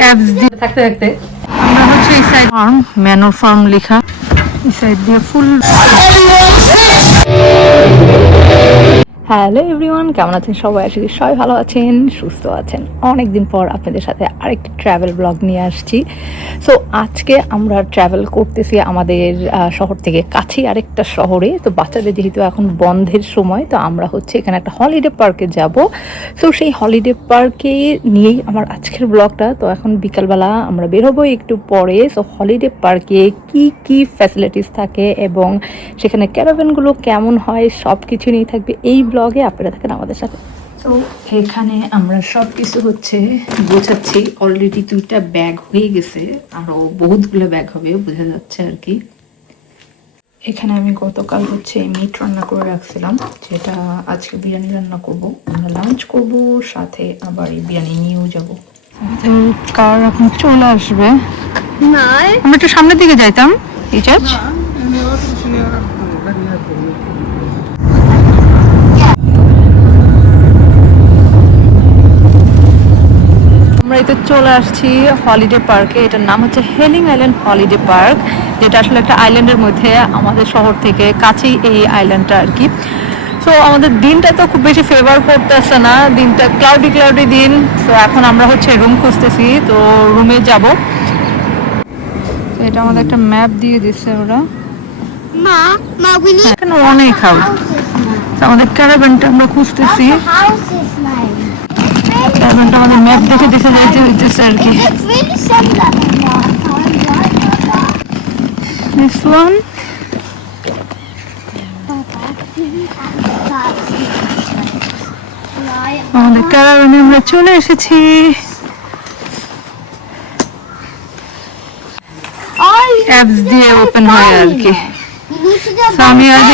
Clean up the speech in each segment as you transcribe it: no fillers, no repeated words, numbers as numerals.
Apps দিয়ে থাকতে থাকতে আমরা হচ্ছে এই সাইড ফার্ম, ম্যানোর ফার্ম লেখা, এই সাইড দিয়ে ফুল। হ্যালো এভরিওয়ান, কেমন আছেন সবাই? আশা করি সবাই ভালো আছেন, সুস্থ আছেন। অনেকদিন পর আপনাদের সাথে আরেকটি ট্রাভেল ব্লগ নিয়ে আসছি। সো আজকে আমরা ট্রাভেল করতেছি আমাদের শহর থেকে কাছেই আরেকটা শহরে। তো বাচ্চাদের যেহেতু এখন বন্ধের সময়, তো আমরা হচ্ছে এখানে একটা হলিডে পার্কে যাব। সো সেই হলিডে পার্কে নিয়েই আমার আজকের ব্লগটা। তো এখন বিকালবেলা আমরা বের হবো একটু পরে। সো হলিডে পার্কে কি কি ফ্যাসিলিটিস থাকে এবং সেখানে ক্যারাভ্যানগুলো কেমন হয় সব কিছু নিয়ে থাকবে এই ব্লগে। আপনারা থাকেন আমাদের সাথে। তো এখানে আমরা সব কিছু হচ্ছে গোছাচ্ছি। অলরেডি 2টা ব্যাগ হয়ে গেছে, আরও বহুতগুলো ব্যাগ হবে বোঝা যাচ্ছে আর কি। এখানে আমি গতকাল হচ্ছে মিট রান্না করে রাখছিলাম, যেটা আজকে বিরিয়ানি রান্না করব। আমরা লাঞ্চ করব, সাথে আবার এই বিরিয়ানি নিয়েও যাবো। কার এখন চলে আসবে, আমরা একটু সামনের দিকে যাইতাম এই চার্চ। আমরা এতে চলে আসছি হলিডে পার্কে। এটার নাম হচ্ছে হেলিং আইল্যান্ড হলিডে পার্ক, যেটা আসলে একটা আইল্যান্ডের মধ্যে, আমাদের শহর থেকে কাছেই এই আইল্যান্ডটা আর কি। সো আমাদের দিনটা তো খুব বেশি ফেভার করতেছে না, দিনটা ক্লাউডি দিন। তো এখন আমরা হচ্ছে রুম খুঁজতেছি, তো রুমে যাব। তো এটা আমাদের একটা ম্যাপ দিয়ে দিচ্ছে ওরা, এখানে অনেক হাউস। আমাদের ক্যারাভ্যানটা আমরা খুঁজতেছি, ক্যারাভ্যানটা আমাদের ম্যাপ দেখে দেখে যাইতে হইতেছে আর কি। This one. আমাদের ক্যারাভ্যানে আমরা চলে এসেছি। অ্যাপস দিয়ে ওপেন হয় আর কি। আমি আগে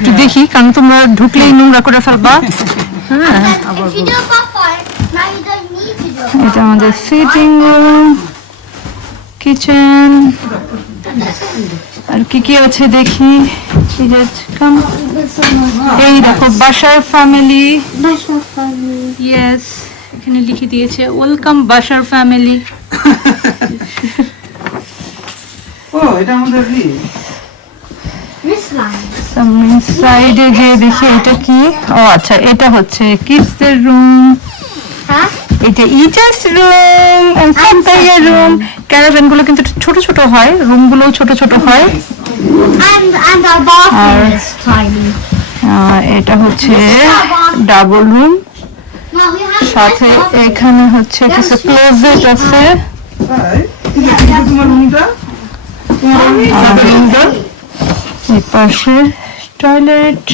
একটু দেখি, কারণ তোমরা ঢুকলেই নোংরা করে ফেলবা। হ্যাঁ, এটা আমাদের সিটিং রুম, কিচেন, আর কি কি আছে দেখি। এই দেখো বাসার ফ্যামিলি, ইয়েস, এখানে লিখে দিয়েছে ওয়েলকাম বাসার ফ্যামিলি। ও এটা আমাদের কি সাইডে গিয়ে দেখি এটা কি। ও আচ্ছা, এটা হচ্ছে কিডসদের রুম, এটা ইজাস রুম এন্ড সাম্পাইয়ার রুম। ক্যারাভ্যান গুলো কিন্তু ছোট ছোট হয়, রুম গুলো ছোট ছোট হয়। আর এটা হচ্ছে ডাবল রুম, সাথে এখানে হচ্ছে কিছু ক্লোজেট আছে। এই পাশে টয়লেট।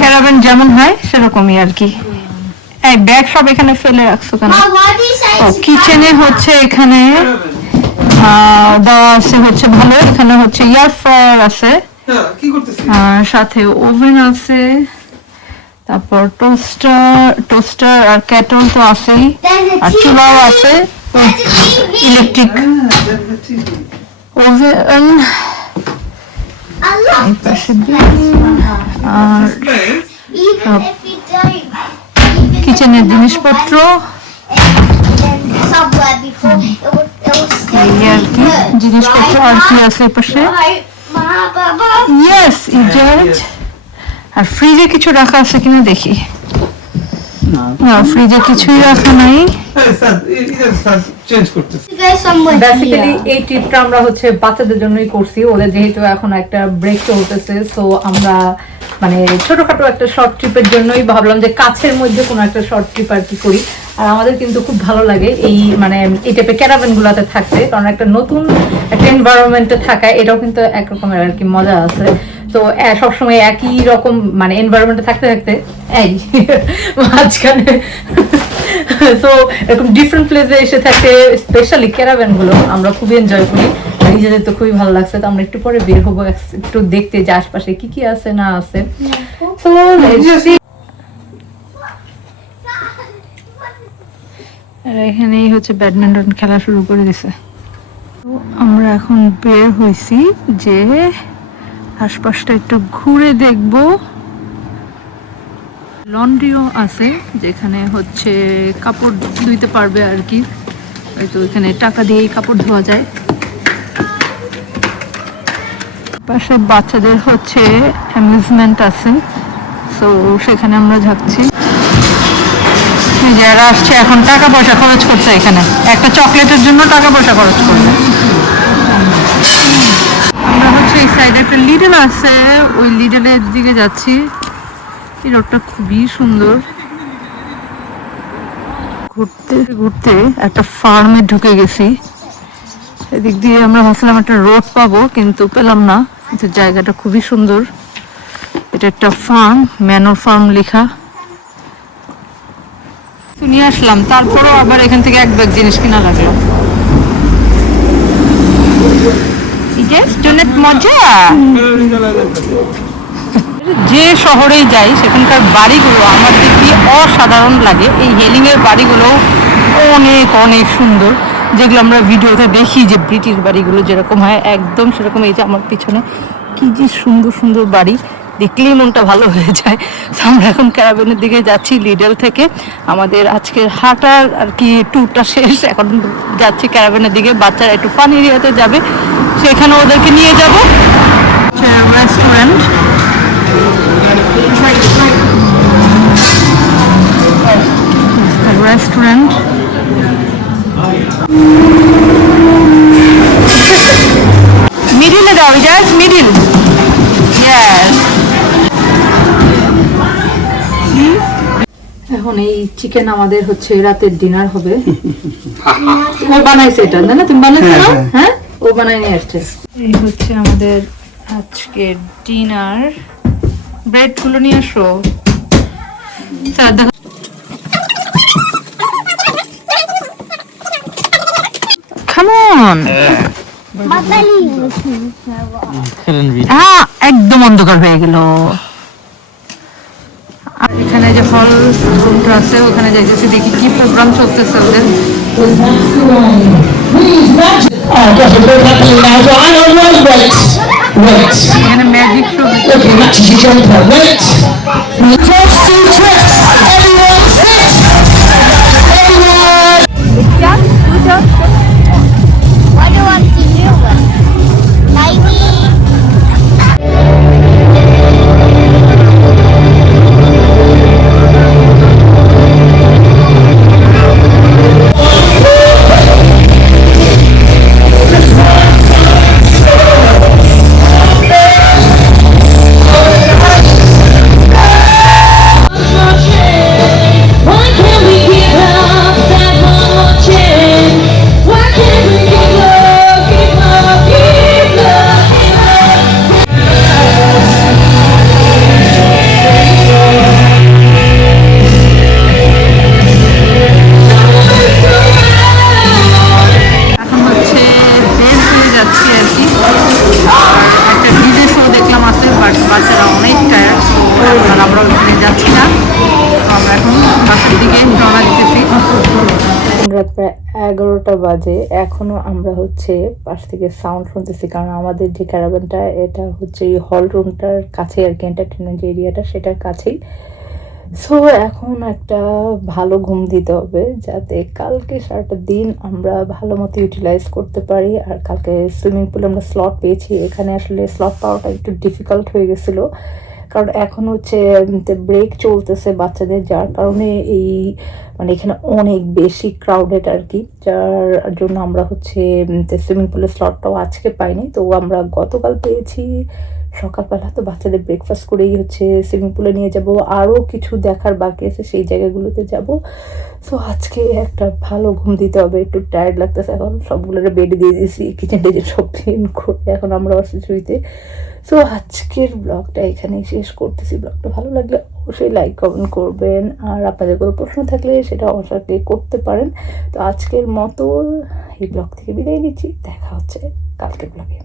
ক্যারাভ্যান যেমন হয় সেরকমই আর কি। এই ব্যাগ সব এখানে ফেলে রাখছো কেন? ও কিচেনে হচ্ছে এখানে দেওয়া আছে হচ্ছে ভালো, এখানে হচ্ছে এয়ার ফ্রায়ার আছে, আর সাথে ওভেন আছে, তারপর টোস্টার আর কেটল তো আছেই, আর চুলাও আছে, ইলেকট্রিক ওভেন। আর কিচেনের জিনিসপত্র এই আর কি, জিনিসপত্র আর কি আছে পাশে। ইয়েস, ইজাজ। আর ফ্রিজে কিছু রাখা আছে কিনা দেখি। না, ফ্রিজে কিছুই রাখা নাই। বেসিক্যালি এই ট্রিপটা আমরা হচ্ছে বাচ্চাদের জন্যই করছি, ওদের যেহেতু এখন একটা ব্রেক চলতেছে। সো আমরা মানে ছোটখাটো একটা শর্ট ট্রিপের জন্যই ভাবলাম যে কাছের মধ্যে কোনো একটা শর্ট ট্রিপ আর কি করি। আর আমাদের কিন্তু খুব ভালো লাগে এই মানে এই টাইপের ক্যারাভ্যান গুলাতে থাকতে, কারণ একটা নতুন একটা এনভায়রনমেন্টে থাকা, এটাও কিন্তু একরকমের আর কি মজা আছে। তো সবসময় একই রকম মানে এনভায়রনমেন্টে থাকতে থাকতে এই মাঝখানে তো এরকম ডিফারেন্ট প্লেসে এসে থাকে, স্পেশালি ক্যারাভ্যান গুলো আমরা খুবই এনজয় করি। নিজেদের তো খুবই ভালো লাগছে। তো আমরা একটু পরে বের হবো একটু দেখতে যে আশপাশে কি কি আছে না আছে। তো এখানেই হচ্ছে ব্যাডমিন্টন খেলা শুরু করে দিছে। তো আমরা এখন বের হয়েছি যে আশপাশটা একটু ঘুরে দেখবো। লন্ড্রিও আছে, যেখানে হচ্ছে কাপড় ধুইতে পারবে আর কি। হয়তো এখানে টাকা দিয়েই কাপড় ধোয়া যায়। পাশে বাচ্চাদের হচ্ছে অ্যামিউজমেন্ট আছে, সো সেখানে আমরা যাচ্ছি। যারা আসছে এখন টাকা পয়সা খরচ করছে, এখানে একটা চকলেটের জন্য টাকা পয়সা খরচ করবে। আমরা হচ্ছে এই সাইডে একটা লিডল আছে, ওই লিডলের দিকে যাচ্ছি। এই রোডটা খুবই সুন্দর। ঘুরতে ঘুরতে একটা ফার্মে ঢুকে গেছি। এদিক দিয়ে আমরা ভাবছিলাম একটা রোড পাবো, কিন্তু পেলাম না। কিন্তু জায়গাটা খুবই সুন্দর। এটা একটা ফার্ম, ম্যানর ফার্ম লেখা। নিয়ে আসলাম, তারপরও আবার এখান থেকে এক ব্যাগ জিনিস কিনা লাগলো। মজা। যে শহরেই যাই সেখানকার বাড়িগুলো আমার দেখি অসাধারণ লাগে। এই হেলিং এর বাড়িগুলো অনেক অনেক সুন্দর, যেগুলো আমরা ভিডিওতে দেখি যে ব্রিটিশ বাড়িগুলো যেরকম হয় একদম সেরকম। এই যে আমার পিছনে কি যে সুন্দর সুন্দর বাড়ি, দেখলেই মনটা ভালো হয়ে যায়। আমরা এখন ক্যারাভেনের দিকে যাচ্ছি লিডল থেকে। আমাদের আজকের হাঁটার আর কি ট্যুরটা শেষ, এখন যাচ্ছি ক্যারাভেনের দিকে। বাচ্চারা একটু ফান এরিয়াতে যাবে, সেখানে ওদেরকে নিয়ে যাব। রেস্টুরেন্ট, রেস্টুরেন্ট মিডিলে যাও, জাস্ট মিডিল। এখন এই চিকেন আমাদের হচ্ছে রাতের ডিনার হবে। ও বানাইছে এটা, না তুমি বানাইছো না? হ্যাঁ, ও বানাই নিয়ে আসছে। এই হচ্ছে আমাদের আজকের ডিনার। ব্রেড গুলো নিয়ে আসো। Come on. একদম অন্ধকার হয়ে গেল। আর এখানে যে হল রুমটা আছে, ওখানে যাইতেছি, দেখি কি প্রোগ্রাম চলতেছে ওদের। এখানে magic show. What do you want to do? Maybe. Why can't we give up that one more chance? Why can't we give love, give love, give love, give love? এখন হচ্ছে বের হয়ে যাচ্ছি আর কি। আর একটা ডিজে শো দেখলাম আছে, but বাচ্চারা অনেক টায়ার্ড, আর আমরা ওখানে যাচ্ছি না। তো আমরা এখন বাসার দিকে রওনা দিতেছি। রাত প্রায় 11টা বাজে, এখনো আমরা হচ্ছে পাশ থেকে সাউন্ড শুনতেছি, কারণ আমাদের যে ক্যারাভ্যানটা এটা হচ্ছে এই হল রুমটার কাছে আর কি, এন্টারটেনমেন্ট এরিয়াটা সেটার কাছেই। সো এখন একটা ভালো ঘুম দিতে হবে, যাতে কালকে সারাটা দিন আমরা ভালো মতো ইউটিলাইজ করতে পারি। আর কালকে সুইমিং পুলে আমরা স্লট পেয়েছি, এখানে আসলে স্লট পাওয়াটা একটু ডিফিকাল্ট হয়ে গেছিলো, কারণ এখন হচ্ছে ব্রেক চলতেছে বাচ্চাদের, যার কারণে এই মানে এখানে অনেক বেশি ক্রাউডেড আর কি, যার জন্য আমরা হচ্ছে সুইমিং পুলের স্লটটাও আজকে পাইনি। তো আমরা গতকাল পেয়েছি সকালবেলা। তো বাচ্চাদের ব্রেকফাস্ট করেই হচ্ছে সুইমিং পুলে নিয়ে যাব, আরও কিছু দেখার বাকি আছে সেই জায়গাগুলোতে যাব। সো আজকে একটা ভালো ঘুম দিতে হবে, একটু টায়ার্ড লাগতেছে। এখন সবগুলোর বেডে দিয়ে দিয়েছি, কিচেন টেচেন সব ক্লিন করে এখন আমরা বসে শুইতে। সো আজকের ব্লগটা এখানেই শেষ করতেছি। ব্লগটা ভালো লাগলে অবশ্যই লাইক কমেন্ট করবেন, আর আপনাদের কোনো প্রশ্ন থাকলে সেটা অবশ্যই করতে পারেন। তো আজকের মতো এই ব্লগ থেকে বিদায় নিচ্ছি, দেখা হচ্ছে কালকের ব্লগে।